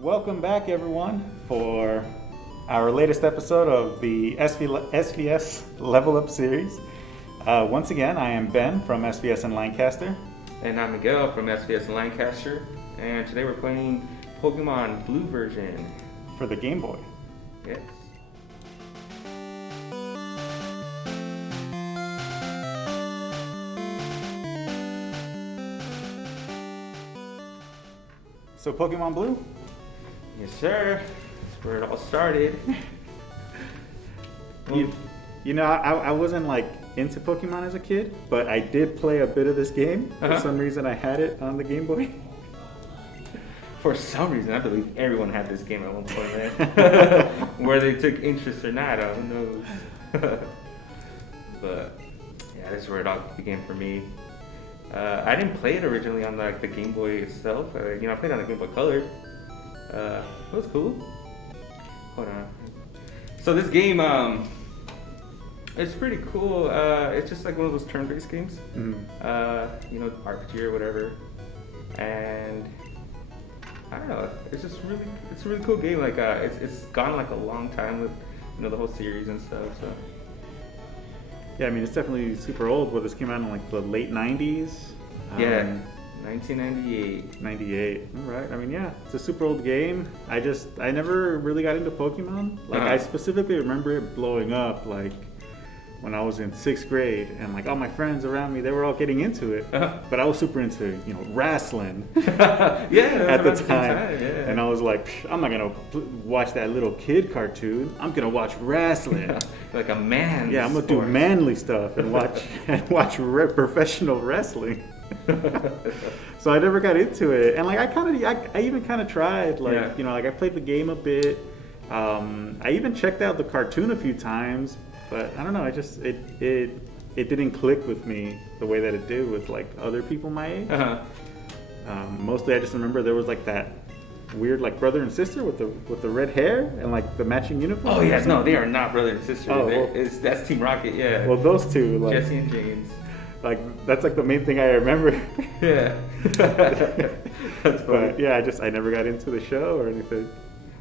Welcome back, everyone, for our latest episode of the SVS Level Up series. Once again, I am Ben from SVS in Lancaster. And I'm Miguel from SVS in Lancaster. And today we're playing Pokemon Blue version. For the Game Boy. Yes. So, Pokemon Blue? Yes, sir. That's where it all started. I wasn't like into Pokemon as a kid, but I did play a bit of this game. For some reason, I had it on the Game Boy. For some reason, I believe everyone had this game at one point, man. Whether they took interest or not, who knows? But yeah, that's where it all began for me. I didn't play it originally on the Game Boy itself. I played on the Game Boy Color. It was cool. Hold on. So this game, it's pretty cool. It's just like one of those turn-based games. Mm-hmm. RPG or whatever. And I don't know. It's a really cool game. Like it's gone like a long time with the whole series and stuff. So. Yeah, I mean, it's definitely super old. This came out in like the late 90s. Yeah, 1998. 98. All right. I mean, yeah, it's a super old game. I never really got into Pokemon. I specifically remember it blowing up like when I was in 6th grade, and like all my friends around me, they were all getting into it. But I was super into wrestling. At the time. Yeah. And I was like, I'm not gonna watch that little kid cartoon. I'm gonna watch wrestling. Like a man. Yeah, I'm gonna do manly stuff and watch professional wrestling. So I never got into it, and I even kind of tried. I played the game a bit. I even checked out the cartoon a few times. But I don't know. It didn't click with me the way that it did with like other people my age. Mostly, I just remember there was like that weird like brother and sister with the red hair and like the matching uniform. Oh yes, no, they are not brother and sister. Oh, that's Team Rocket. Yeah. Well, those two, like Jesse and James. Like that's like the main thing I remember. Yeah. That's funny. But yeah, I never got into the show or anything.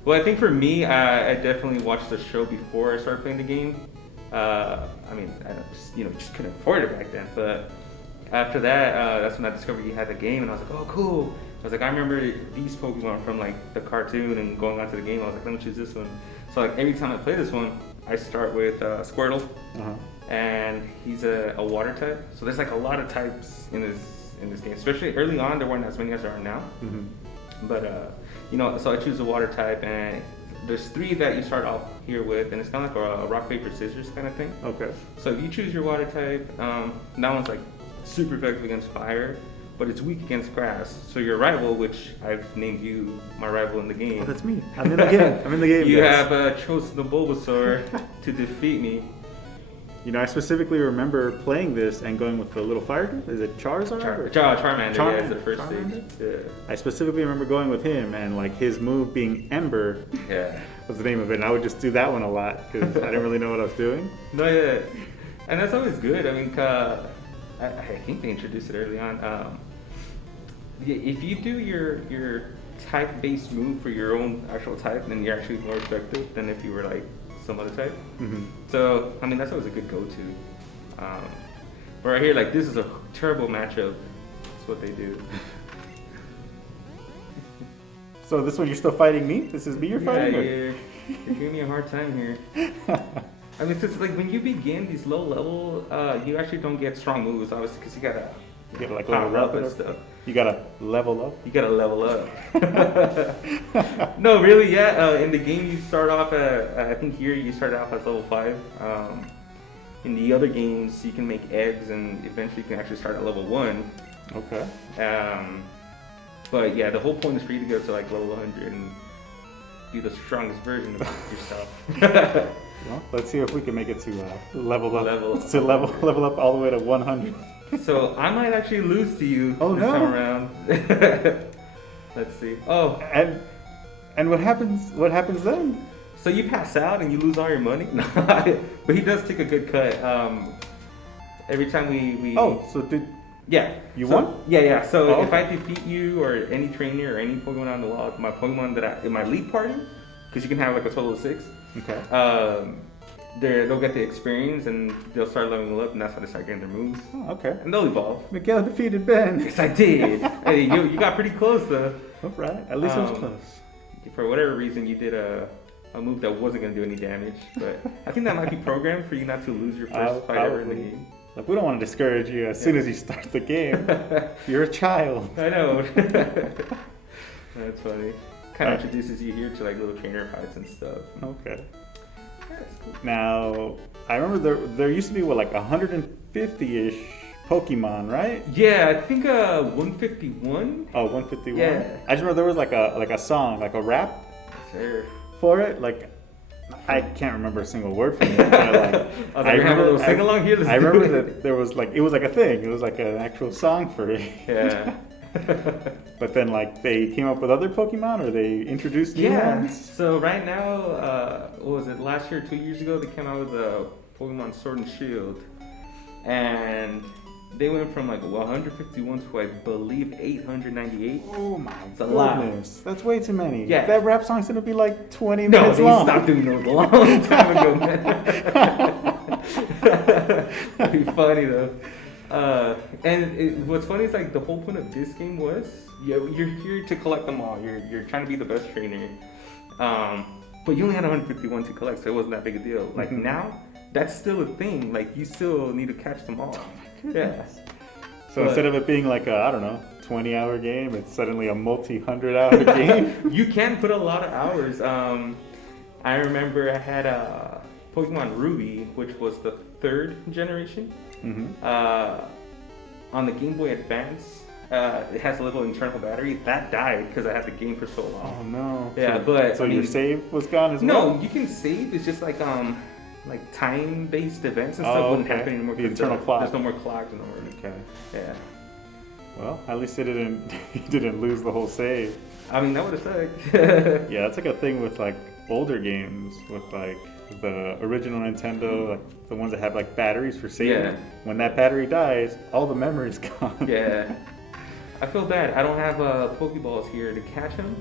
Well, I think for me, I definitely watched the show before I started playing the game. I just couldn't afford it back then. But after that, that's when I discovered you had the game, and I was like, oh, cool. I was like, I remember these Pokemon from like the cartoon, and going on to the game, I was like, let me choose this one. So like every time I play this one, I start with Squirtle, and he's a water type. So there's like a lot of types in this game, especially early on. There weren't as many as there are now. Mm-hmm. But so I choose a water type, and there's 3 that you start off here with, and it's kind of like a rock, paper, scissors kind of thing. Okay. So if you choose your water type, that one's like super effective against fire, but it's weak against grass. So your rival, which I've named you my rival in the game. Oh, that's me. I'm in the game. You have chosen the Bulbasaur to defeat me. I specifically remember playing this and going with the little fire type. Is it Charizard? Charmander. Yeah, it's the first stage. Yeah. I specifically remember going with him, and like his move being Ember. Yeah. Was the name of it. And I would just do that one a lot because I didn't really know what I was doing. No, yeah. And that's always good. I mean, I think they introduced it early on. If you do your type-based move for your own actual type, then you're actually more effective than if you were like some other type. Mm-hmm. So, I mean, that's always a good go-to. But right here, like, this is a terrible matchup. That's what they do. So this one, you're still fighting me? This is me you're fighting? Yeah, you're giving me a hard time here. I mean, it's like when you begin these low level, you actually don't get strong moves, obviously, because you gotta like power up and stuff. You gotta level up? You gotta level up. No, really, yeah. In the game, you start off at, I think here you start off as level 5. In the other games, you can make eggs, and eventually you can actually start at level 1. Okay. But yeah, the whole point is for you to go to like level 100 and be the strongest version of yourself. Well, let's see if we can make it to level up all the way to 100. So I might actually lose to you this time around. Let's see. Oh, and what happens? What happens then? So you pass out and you lose all your money. But he does take a good cut. Every time we. Oh, so Yeah. You won? Yeah. So Oh, if okay. I defeat you or any trainer or any Pokemon on the wild, my Pokemon in my league party, because you can have like a total of 6. Okay. They'll get the experience and they'll start leveling up, and that's how they start getting their moves. Oh, okay. And they'll evolve. Miguel defeated Ben. Yes, I did. Hey, you got pretty close though. All right. At least it was close. For whatever reason, you did a move that wasn't going to do any damage, but I think that might be programmed for you not to lose your first fight ever in the game. Like, we don't want to discourage you as soon as you start the game. You're a child. I know. That's funny. Kind of introduces you here to like little trainer fights and stuff. Okay. That's cool. Now, I remember there used to be like 150-ish Pokemon, right? Yeah, I think 151. Oh, 151. Yeah. I just remember there was like a song, like a rap Sure. for it. Like, I can't remember a single word from it. But I remember a little sing along here. I remember that there was like, it was like a thing. It was like an actual song for it. Yeah. But then like they came up with other Pokemon, or they introduced new ones. So right now, what was it? Last year, 2 years ago, they came out with a Pokemon Sword and Shield, and they went from like 151 to I believe 898. Oh my It's a lot. goodness, that's way too many. Yeah. That rap song's gonna be like 20 No, minutes they long. stopped doing those a long time ago, man. That'd be funny though. What's funny is like the whole point of this game was you're here to collect them all. You're trying to be the best trainer, but you only had 151 to collect, so it wasn't that big a deal. Like now, that's still a thing. Like you still need to catch them all. Yeah. So instead of it being like a, I don't know, 20-hour game, it's suddenly a multi-100-hour game. You can put a lot of hours. I remember I had a Pokemon Ruby, which was the 3rd generation. On the Game Boy Advance, it has a little internal battery that died because I had the game for so long. Oh no. Yeah, so your save was gone as well? No, you can save. It's just like time-based events and stuff Oh, wouldn't okay. happen anymore. The internal clock. There's no more clocks no more. Okay. Yeah. Well, at least it didn't. You didn't lose the whole save. I mean, that would have sucked. Yeah, that's like a thing with like older games, with like the original Nintendo, like the ones that have like batteries for saving. Yeah. When that battery dies, all the memory's gone. Yeah. I feel bad. I don't have Pokeballs here to catch him.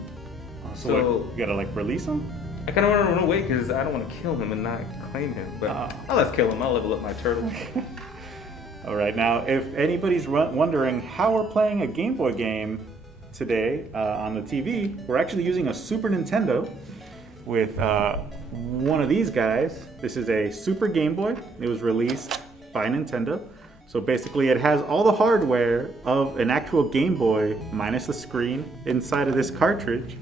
So what, you gotta like release them? I kind of want to run away because I don't want to kill him and not claim him. But let's kill him. I'll level up my turtle. All right. Now, if anybody's wondering how we're playing a Game Boy game today on the TV, we're actually using a Super Nintendo with one of these guys. This is a Super Game Boy. It was released by Nintendo. So basically it has all the hardware of an actual Game Boy minus the screen inside of this cartridge,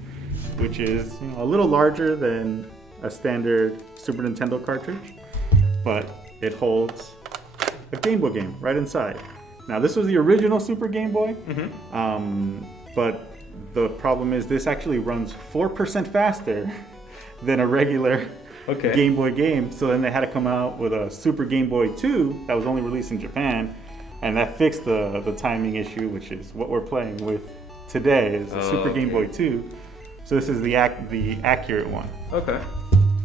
which is a little larger than a standard Super Nintendo cartridge, but it holds a Game Boy game right inside. Now this was the original Super Game Boy, but the problem is this actually runs 4% faster than a regular Game Boy game. So then they had to come out with a Super Game Boy 2 that was only released in Japan, and that fixed the timing issue, which is what we're playing with today, is the Super Game Boy 2. So this is the accurate one. Okay.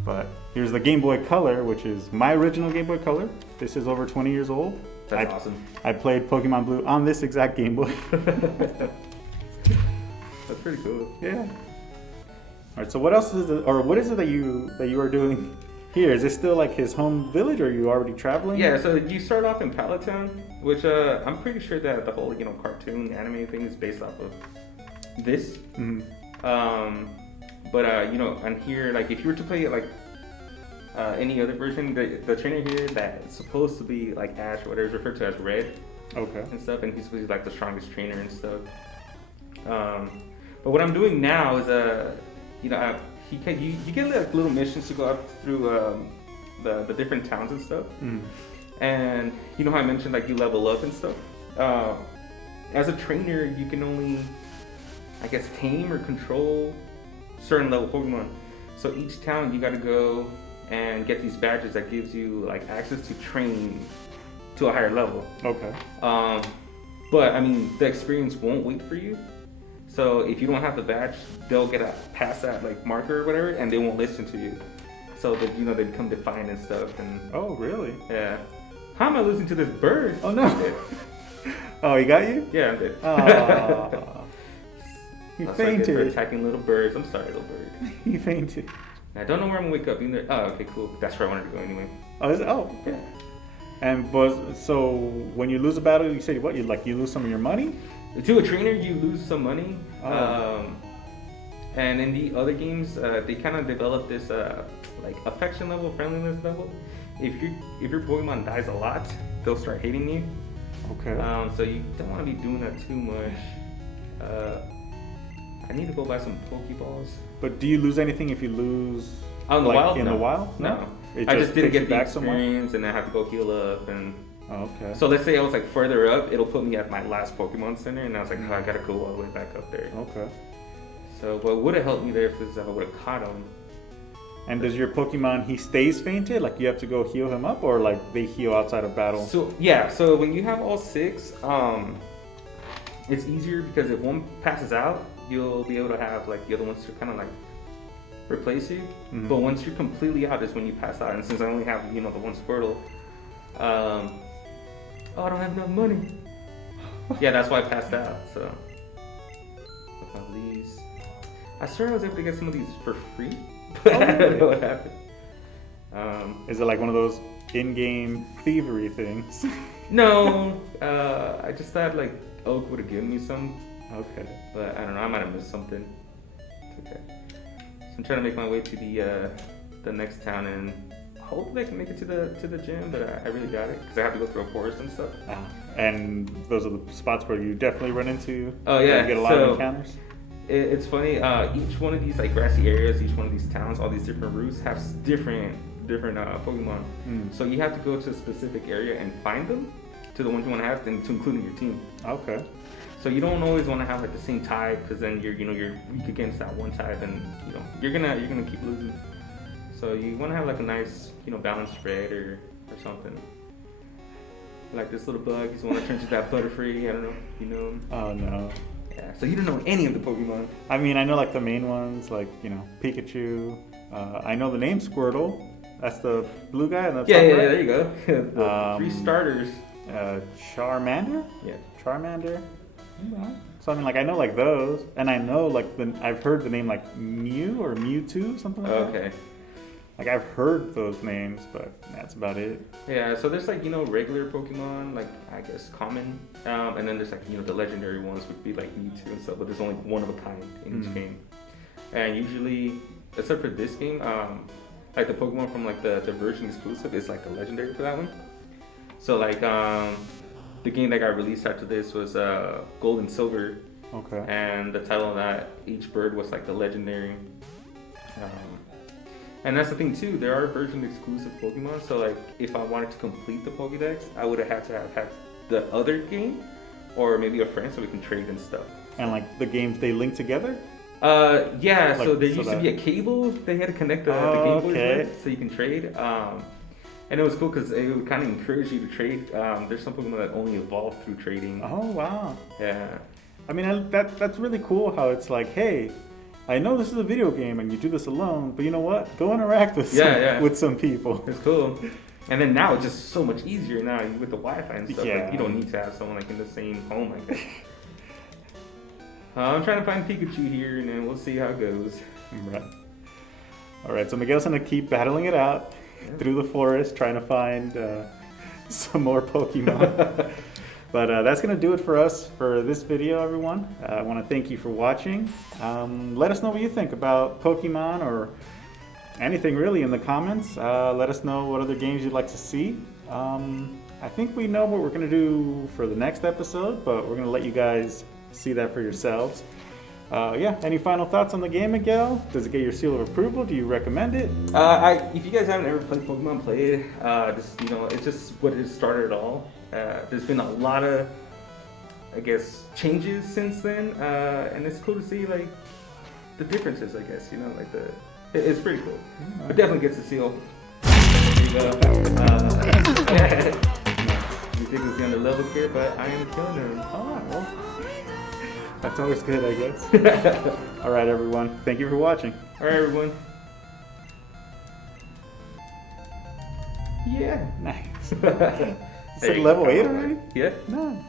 But here's the Game Boy Color, which is my original Game Boy Color. This is over 20 years old. That's awesome. I played Pokemon Blue on this exact Game Boy. That's pretty cool. Yeah. All right. So what else is it, or what is it that you are doing here? Is this still like his home village, or are you already traveling? Yeah. So you start off in Palatown, which I'm pretty sure that the whole cartoon anime thing is based off of this. But and here, like if you were to play it like any other version, the trainer here that's supposed to be like Ash or whatever is referred to as Red. Okay. And stuff, and he's supposed to be like the strongest trainer and stuff. But what I'm doing now is you get like little missions to go up through the different towns and stuff. And you know how I mentioned like you level up and stuff. As a trainer, you can only, I guess, tame or control certain level Pokemon. So each town you got to go and get these badges that gives you like access to train to a higher level. Okay. But I mean, the experience won't wait for you. So if you don't have the badge, they'll get past that like marker or whatever, and they won't listen to you. So that they become defiant and stuff. And oh, really? yeah. How am I losing to this bird? Oh no. Oh, he got you? Yeah, I'm good. Oh, he That's what I get for fainted. attacking little birds. I'm sorry, little bird. He fainted. I don't know where I'm gonna wake up either. Oh, okay, cool. That's where I wanted to go anyway. Oh, is it? Oh, Yeah. and so when you lose a battle, you say what? You lose some of your money? To a trainer, you lose some money. Oh. And in the other games, they kind of develop this like affection level, friendliness level. If your Pokemon dies a lot, they'll start hating you. Okay. So you don't want to be doing that too much. I need to go buy some Pokeballs. But do you lose anything if you lose? Oh, in the wild? In No. the wild? No. It I just didn't takes you get the back somewhere? experience, and I have to go heal up. And Oh, okay. so let's say I was like further up, it'll put me at my last Pokemon Center, and I was like, oh, I gotta go all the way back up there. Okay. So what would have helped me there is I would have caught him. And does your Pokemon, he stays fainted? Like you have to go heal him up, or like they heal outside of battle? So yeah, so when you have all 6, it's easier because if one passes out, you'll be able to have like the other ones to kind of like replace you. Mhm. But once you're completely out is when you pass out. And since I only have the one Squirtle, oh, I don't have enough money. Yeah, that's why I passed out. So look at these. I swear I was able to get some of these for free, but I don't know what happened. Is it like one of those in-game thievery things? No, I just thought like Oak would have given me some. Okay. But I don't know, I might have missed something. It's okay. So I'm trying to make my way to the next town, and hopefully I can make it to the gym, but I really got it because I have to go through a forest and stuff. And those are the spots where you definitely run into. Oh yeah, you get a lot of encounters. It's funny. Each one of these like grassy areas, each one of these towns, all these different routes have different Pokemon. So you have to go to a specific area and find them to the ones you want to have, and to include in your team. Okay. So you don't always want to have like the same type, because then you're weak against that one type, and you're gonna keep losing. So you want to have like a nice balanced spread or something. Like this little bug, he's the one that turns into that Butterfree. I don't know if you know him. Oh no. Yeah. So you don't know any of the Pokemon. I mean, I know like the main ones, like Pikachu. I know the name Squirtle. That's the blue guy. And Yeah, there you go. The 3 starters. Charmander. Yeah. Charmander. So I mean, like I know like those, and I know like I've heard the name like Mew or Mewtwo, something like that. Okay. Like I've heard those names, but that's about it. Yeah, so there's like regular Pokemon, like I guess common, and then there's like the legendary ones would be like Mewtwo and stuff, but there's only one of a kind in each game. And usually, except for this game, like the Pokemon from like the version exclusive is like the legendary for that one. So like the game that got released after this was Gold and Silver. Okay. And the title of that, each bird was like the legendary. And that's the thing too, there are version exclusive Pokemon, so like if I wanted to complete the Pokédex, I would have had to have had the other game, or maybe a friend so we can trade and stuff. And like the games, they link together? Yeah, Like, so there used to be a cable they had to connect the Game Boys with, so you can trade. And it was cool because it would kind of encourage you to trade. There's some Pokemon that only evolve through trading. Oh wow. Yeah. I mean, that's really cool how it's like, hey, I know this is a video game and you do this alone, but you know what? Go interact with with some people. It's cool. And then now it's just so much easier now with the Wi-Fi and stuff. Yeah. Like, you don't need to have someone like in the same home like that. I'm trying to find Pikachu here, and then we'll see how it goes. Right. All right, so Miguel's gonna keep battling it out through the forest, trying to find some more Pokemon. But that's going to do it for us for this video, everyone. I want to thank you for watching. Let us know what you think about Pokemon or anything really in the comments. Let us know what other games you'd like to see. I think we know what we're going to do for the next episode, but we're going to let you guys see that for yourselves. Any final thoughts on the game, Miguel? Does it get your seal of approval? Do you recommend it? If you guys haven't ever played Pokemon, play it. It's just what it started it all. There's been a lot of, I guess, changes since then, and it's cool to see like the differences. I guess it's pretty cool. Right. It definitely gets the seal. There you go. Ridiculously under level here, but I am killing them. Oh, well, that's always good, I guess. All right, everyone. Thank you for watching. All right, everyone. Yeah, nice. Is it level 8 already? Yeah. Nice.